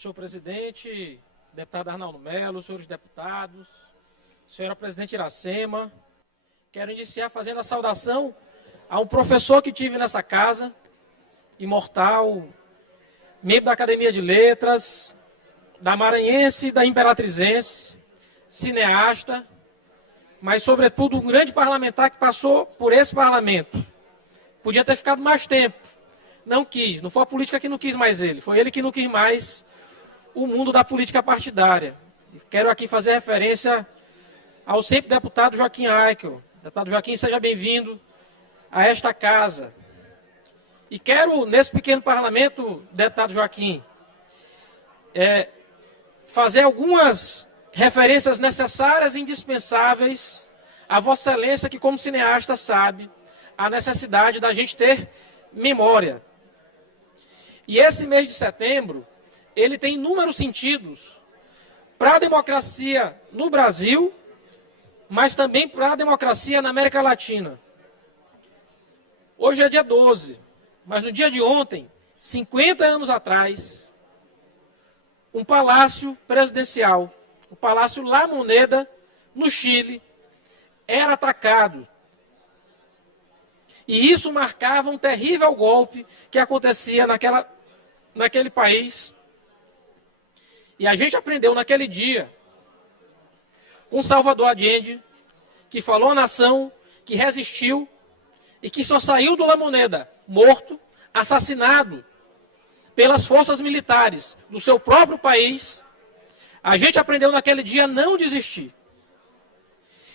senhor presidente, deputado Arnaldo Melo, senhores deputados, senhora presidente Iracema, quero iniciar fazendo a saudação a um professor que tive nessa casa, imortal, membro da Academia de Letras, da Maranhense e da Imperatrizense, cineasta, mas, sobretudo, um grande parlamentar que passou por esse parlamento. Podia ter ficado mais tempo, não quis, não foi a política que não quis mais ele, foi ele que não quis mais o mundo da política partidária. Quero aqui fazer referência ao sempre deputado Joaquim Aikel. Deputado Joaquim, seja bem-vindo a esta casa. E quero, nesse pequeno parlamento, deputado Joaquim, fazer algumas referências necessárias e indispensáveis a Vossa Excelência, que como cineasta sabe a necessidade da gente ter memória. E esse mês de setembro, ele tem inúmeros sentidos para a democracia no Brasil, mas também para a democracia na América Latina. Hoje é dia 12, mas no dia de ontem, 50 anos atrás, um palácio presidencial, o Palácio La Moneda, no Chile, era atacado. E isso marcava um terrível golpe que acontecia naquele país. E a gente aprendeu naquele dia com Salvador Allende, que falou à nação, que resistiu e que só saiu do La Moneda morto, assassinado pelas forças militares do seu próprio país. A gente aprendeu naquele dia a não desistir.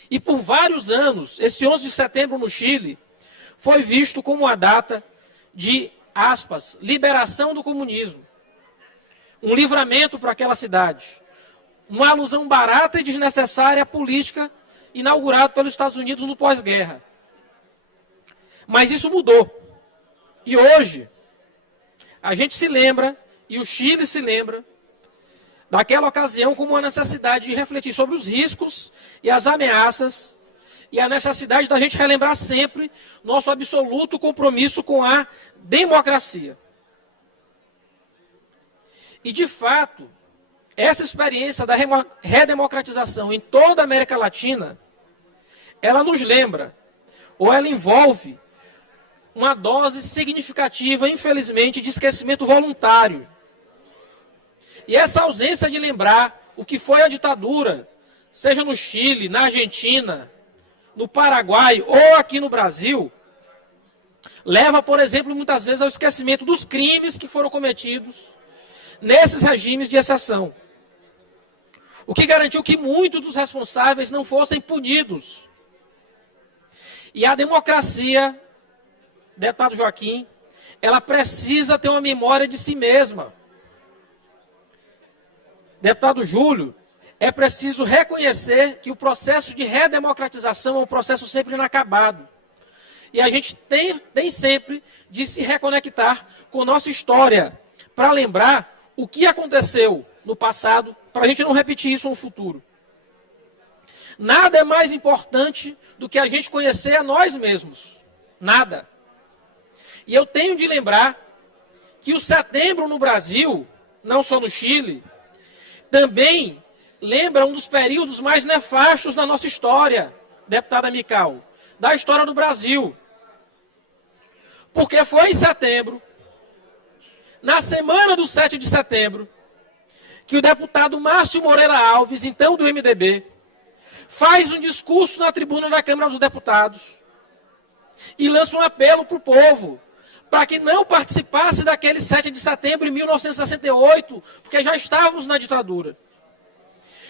E por vários anos, esse 11 de setembro no Chile, foi visto como uma data de, aspas, liberação do comunismo. Um livramento para aquela cidade. Uma alusão barata e desnecessária à política inaugurada pelos Estados Unidos no pós-guerra. Mas isso mudou. E hoje, a gente se lembra, e o Chile se lembra, daquela ocasião como uma necessidade de refletir sobre os riscos e as ameaças e a necessidade da gente relembrar sempre nosso absoluto compromisso com a democracia. E, de fato, essa experiência da redemocratização em toda a América Latina, ela nos lembra, ou ela envolve, uma dose significativa, infelizmente, de esquecimento voluntário. E essa ausência de lembrar o que foi a ditadura, seja no Chile, na Argentina, no Paraguai ou aqui no Brasil, leva, por exemplo, muitas vezes ao esquecimento dos crimes que foram cometidos nesses regimes de exceção. O que garantiu que muitos dos responsáveis não fossem punidos. E a democracia, deputado Joaquim, ela precisa ter uma memória de si mesma. Deputado Júlio, é preciso reconhecer que o processo de redemocratização é um processo sempre inacabado. E a gente tem sempre de se reconectar com nossa história, para lembrar o que aconteceu no passado, para a gente não repetir isso no futuro. Nada é mais importante do que a gente conhecer a nós mesmos. Nada. E eu tenho de lembrar que o setembro no Brasil, não só no Chile, também lembra um dos períodos mais nefastos da nossa história, deputada Mical, da história do Brasil. Porque foi em setembro, na semana do 7 de setembro, que o deputado Márcio Moreira Alves, então do MDB, faz um discurso na tribuna da Câmara dos Deputados e lança um apelo para o povo, para que não participasse daquele 7 de setembro de 1968, porque já estávamos na ditadura.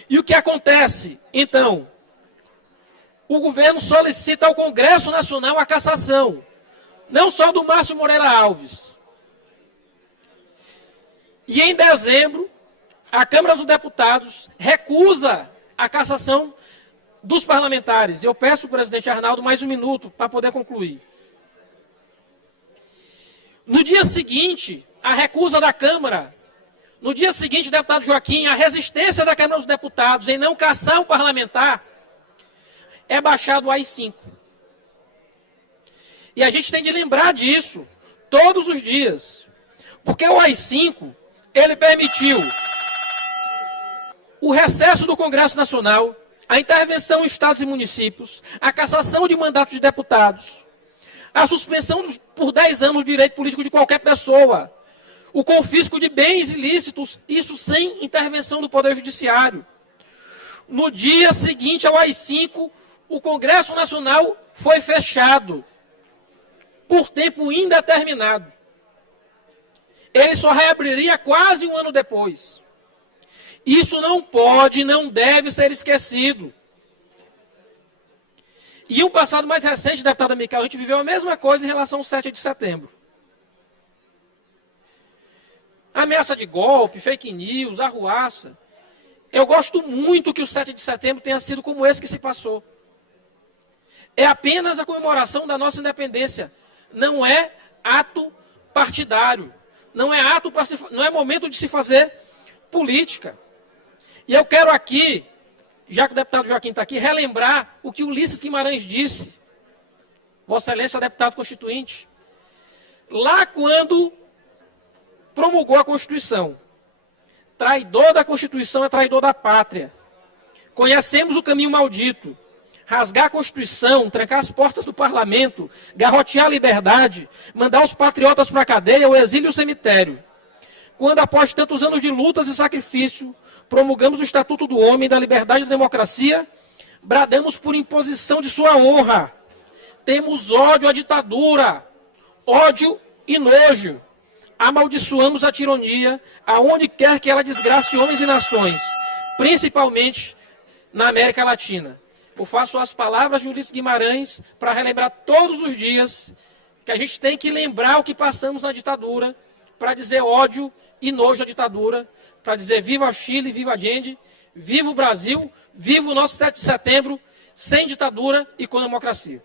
E o que acontece, então? O governo solicita ao Congresso Nacional a cassação, não só do Márcio Moreira Alves. E em dezembro, a Câmara dos Deputados recusa a cassação dos parlamentares. Eu peço ao presidente Arnaldo mais um minuto para poder concluir. No dia seguinte, a recusa da Câmara. No dia seguinte, deputado Joaquim, a resistência da Câmara dos Deputados em não cassar um parlamentar é baixado o AI-5. E a gente tem de lembrar disso todos os dias. Porque o AI-5, ele permitiu o recesso do Congresso Nacional, a intervenção em estados e municípios, a cassação de mandatos de deputados, a suspensão por 10 anos do direito político de qualquer pessoa, o confisco de bens ilícitos, isso sem intervenção do Poder Judiciário. No dia seguinte ao AI-5, o Congresso Nacional foi fechado por tempo indeterminado. Ele só reabriria quase um ano depois. Isso não pode, não deve ser esquecido. E um passado mais recente, deputada Micael, a gente viveu a mesma coisa em relação ao 7 de setembro. Ameaça de golpe, fake news, arruaça. Eu gosto muito que o 7 de setembro tenha sido como esse que se passou. É apenas a comemoração da nossa independência. Não é ato partidário. Não é momento de se fazer política. E eu quero aqui, já que o deputado Joaquim está aqui, relembrar o que Ulisses Guimarães disse. Vossa Excelência, deputado constituinte. Lá quando promulgou a Constituição. Traidor da Constituição é traidor da pátria. Conhecemos o caminho maldito. Rasgar a Constituição, trancar as portas do parlamento, garrotear a liberdade, mandar os patriotas para a cadeia, o exílio e o cemitério. Quando, após tantos anos de lutas e sacrifício, promulgamos o Estatuto do Homem, da Liberdade e da Democracia, bradamos por imposição de sua honra. Temos ódio à ditadura, ódio e nojo. Amaldiçoamos a tirania, aonde quer que ela desgrace homens e nações, principalmente na América Latina. Eu faço as palavras de Ulisses Guimarães para relembrar todos os dias que a gente tem que lembrar o que passamos na ditadura, para dizer ódio e nojo à ditadura, para dizer viva Chile, viva Allende, viva o Brasil, viva o nosso 7 de setembro, sem ditadura e com democracia.